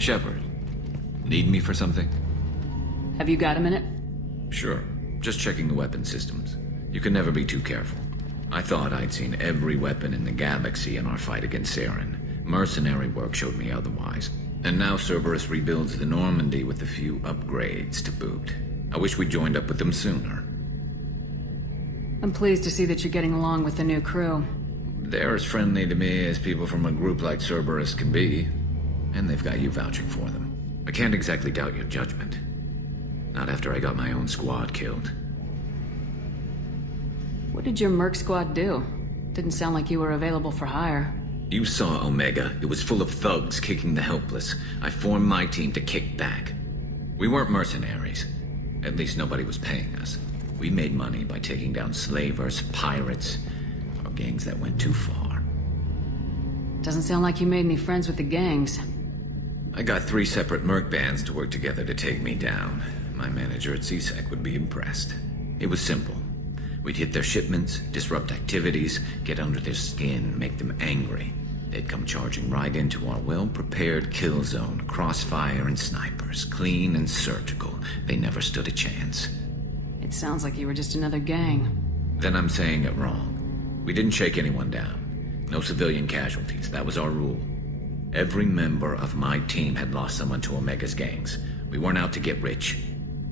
Shepard, need me for something? Have you got a minute? Sure. Just checking the weapon systems. You can never be too careful. I thought I'd seen every weapon in the galaxy in our fight against Saren. Mercenary work showed me otherwise. And now Cerberus rebuilds the Normandy with a few upgrades to boot. I wish we'd joined up with them sooner. I'm pleased to see that you're getting along with the new crew. They're as friendly to me as people from a group like Cerberus can be. And they've got you vouching for them. I can't exactly doubt your judgment. Not after I got my own squad killed. What did your merc squad do? Didn't sound like you were available for hire. You saw Omega. It was full of thugs kicking the helpless. I formed my team to kick back. We weren't mercenaries. At least nobody was paying us. We made money by taking down slavers, pirates, or gangs that went too far. Doesn't sound like you made any friends with the gangs. I got 3 separate merc bands to work together to take me down. My manager at CSEC would be impressed. It was simple. We'd hit their shipments, disrupt activities, get under their skin, make them angry. They'd come charging right into our well-prepared kill zone, crossfire and snipers, clean and surgical. They never stood a chance. It sounds like you were just another gang. Then I'm saying it wrong. We didn't shake anyone down. No civilian casualties, that was our rule. Every member of my team had lost someone to Omega's gangs. We weren't out to get rich.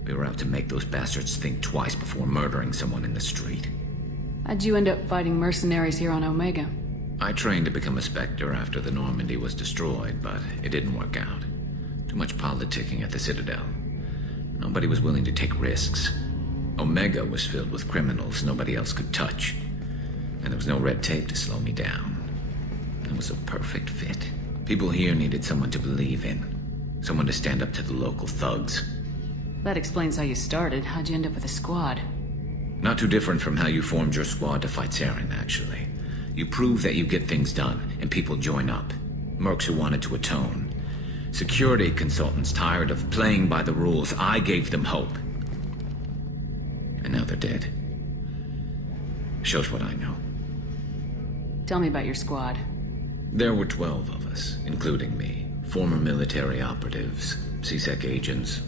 We were out to make those bastards think twice before murdering someone in the street. How'd you end up fighting mercenaries here on Omega? I trained to become a Spectre after the Normandy was destroyed, but it didn't work out. Too much politicking at the Citadel. Nobody was willing to take risks. Omega was filled with criminals nobody else could touch. And there was no red tape to slow me down. It was a perfect fit. People here needed someone to believe in. Someone to stand up to the local thugs. That explains how you started. How'd you end up with a squad? Not too different from how you formed your squad to fight Saren, actually. You prove that you get things done, and people join up. Mercs who wanted to atone. Security consultants tired of playing by the rules. I gave them hope. And now they're dead. Shows what I know. Tell me about your squad. There were 12 of us, including me. Former military operatives, CSEC agents,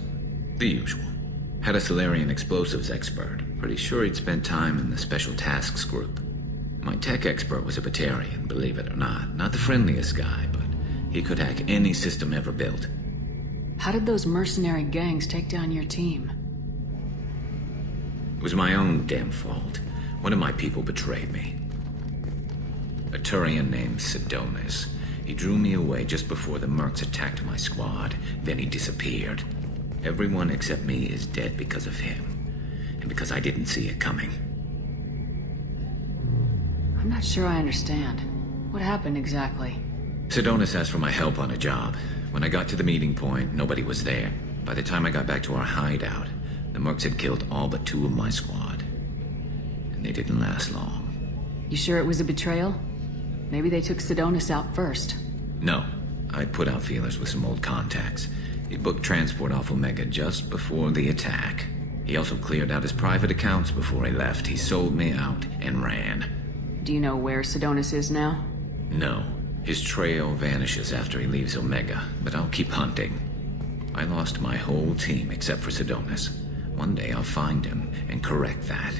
the usual. Had a Solarian explosives expert. Pretty sure he'd spent time in the Special Tasks group. My tech expert was a Batarian, believe it or not. Not the friendliest guy, but he could hack any system ever built. How did those mercenary gangs take down your team? It was my own damn fault. One of my people betrayed me. A Turian named Sidonis. He drew me away just before the mercs attacked my squad. Then he disappeared. Everyone except me is dead because of him. And because I didn't see it coming. I'm not sure I understand. What happened exactly? Sidonis asked for my help on a job. When I got to the meeting point, nobody was there. By the time I got back to our hideout, the mercs had killed all but 2 of my squad. And they didn't last long. You sure it was a betrayal? Maybe they took Sidonis out first. No. I put out feelers with some old contacts. He booked transport off Omega just before the attack. He also cleared out his private accounts before he left. He sold me out and ran. Do you know where Sidonis is now? No. His trail vanishes after he leaves Omega, but I'll keep hunting. I lost my whole team except for Sidonis. One day I'll find him and correct that.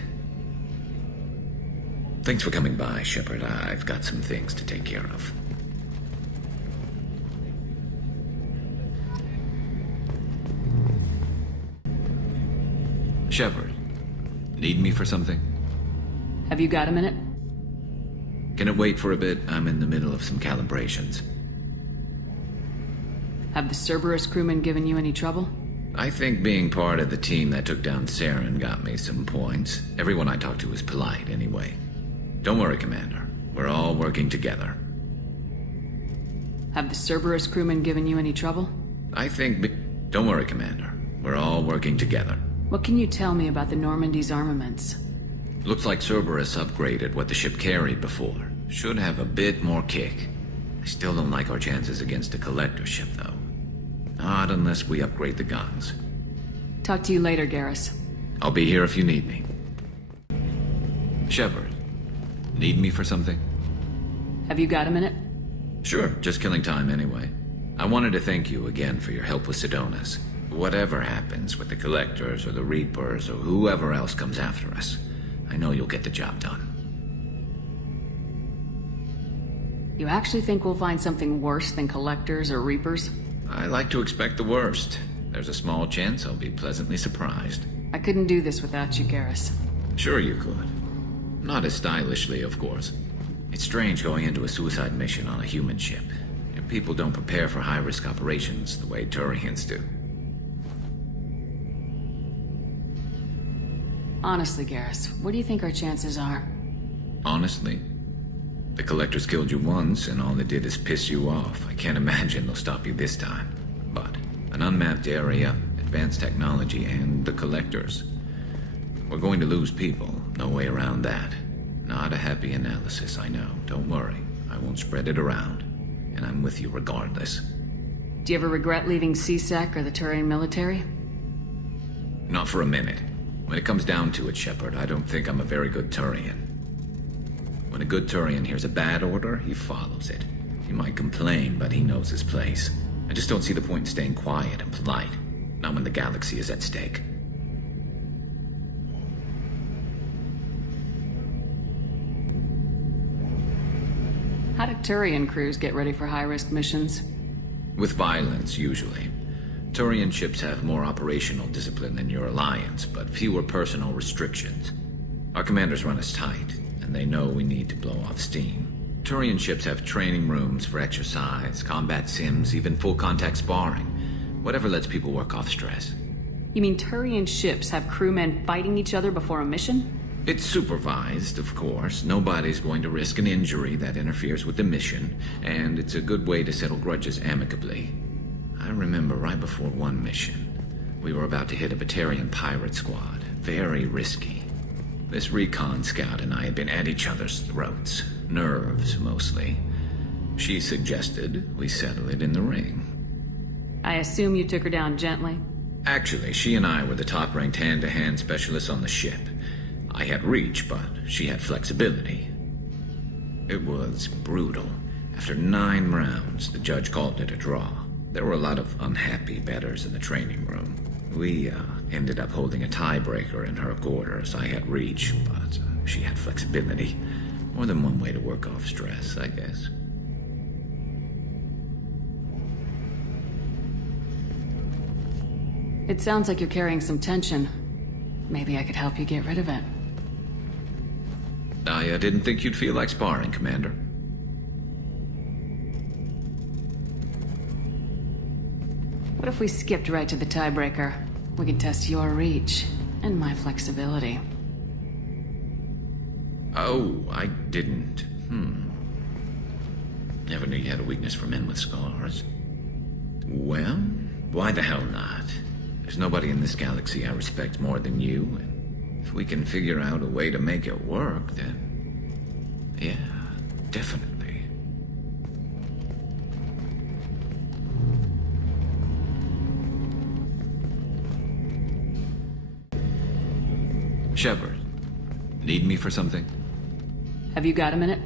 Thanks for coming by, Shepard. I've got some things to take care of. Shepard, need me for something? Have you got a minute? Can it wait for a bit? I'm in the middle of some calibrations. Have the Cerberus crewmen given you any trouble? I think being part of the team that took down Saren got me some points. Everyone I talked to was polite anyway. Don't worry, Commander. We're all working together. Have the Cerberus crewmen given you any trouble? Don't worry, Commander. We're all working together. What can you tell me about the Normandy's armaments? Looks like Cerberus upgraded what the ship carried before. Should have a bit more kick. I still don't like our chances against a collector ship, though. Not unless we upgrade the guns. Talk to you later, Garrus. I'll be here if you need me. Shepard, need me for something? Have you got a minute? Sure, just killing time anyway. I wanted to thank you again for your help with Sidonis. Whatever happens with the Collectors or the Reapers or whoever else comes after us, I know you'll get the job done. You actually think we'll find something worse than Collectors or Reapers? I like to expect the worst. There's a small chance I'll be pleasantly surprised. I couldn't do this without you, Garrus. Sure you could. Not as stylishly, of course. It's strange going into a suicide mission on a human ship. Your people don't prepare for high-risk operations the way Turians do. Honestly, Garrus, what do you think our chances are? Honestly, the Collectors killed you once, and all they did is piss you off. I can't imagine they'll stop you this time. But an unmapped area, advanced technology, and the Collectors. We're going to lose people. No way around that. Not a happy analysis, I know. Don't worry. I won't spread it around. And I'm with you regardless. Do you ever regret leaving CSEC or the Turian military? Not for a minute. When it comes down to it, Shepard, I don't think I'm a very good Turian. When a good Turian hears a bad order, he follows it. He might complain, but he knows his place. I just don't see the point in staying quiet and polite. Not when the galaxy is at stake. How do Turian crews get ready for high-risk missions? With violence, usually. Turian ships have more operational discipline than your alliance, but fewer personal restrictions. Our commanders run us tight, and they know we need to blow off steam. Turian ships have training rooms for exercise, combat sims, even full-contact sparring. Whatever lets people work off stress. You mean Turian ships have crewmen fighting each other before a mission? It's supervised, of course. Nobody's going to risk an injury that interferes with the mission, and it's a good way to settle grudges amicably. I remember right before one mission, we were about to hit a Batarian pirate squad. Very risky. This recon scout and I had been at each other's throats. Nerves, mostly. She suggested we settle it in the ring. I assume you took her down gently? Actually, she and I were the top-ranked hand-to-hand specialists on the ship. I had reach, but she had flexibility. It was brutal. After 9 rounds, the judge called it a draw. There were a lot of unhappy bettors in the training room. We ended up holding a tiebreaker in her quarters. I had reach, but she had flexibility. More than one way to work off stress, I guess. It sounds like you're carrying some tension. Maybe I could help you get rid of it. I didn't think you'd feel like sparring, Commander. What if we skipped right to the tiebreaker? We could test your reach and my flexibility. Oh, I didn't. Never knew you had a weakness for men with scars. Well, why the hell not? There's nobody in this galaxy I respect more than you, and if we can figure out a way to make it work, then... yeah, definitely. Shepard, need me for something? Have you got a minute?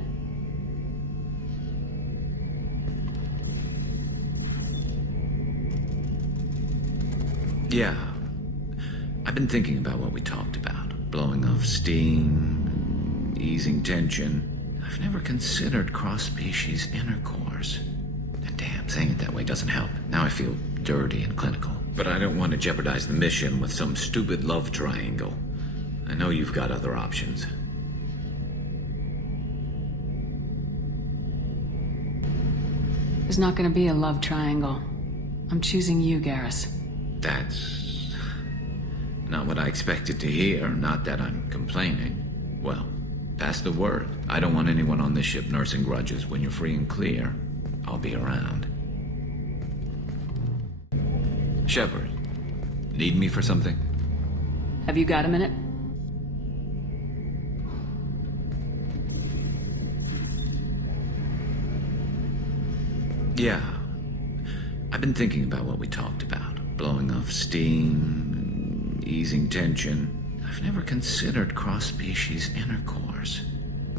Yeah. I've been thinking about what we talked about. Blowing off steam, easing tension. I've never considered cross-species intercourse. And damn, saying it that way doesn't help. Now I feel dirty and clinical. But I don't want to jeopardize the mission with some stupid love triangle. I know you've got other options. There's not gonna be a love triangle. I'm choosing you, Garrus. That's... not what I expected to hear. Not that I'm complaining. Well, pass the word. I don't want anyone on this ship nursing grudges. When you're free and clear, I'll be around. Shepard, need me for something? Have you got a minute? Yeah. I've been thinking about what we talked about. Blowing off steam, easing tension. I've never considered cross-species intercourse.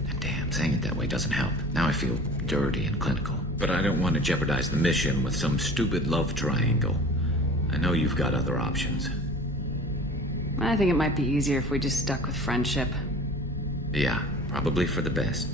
And damn, saying it that way doesn't help. Now I feel dirty and clinical. But I don't want to jeopardize the mission with some stupid love triangle. I know you've got other options. I think it might be easier if we just stuck with friendship. Yeah, probably for the best.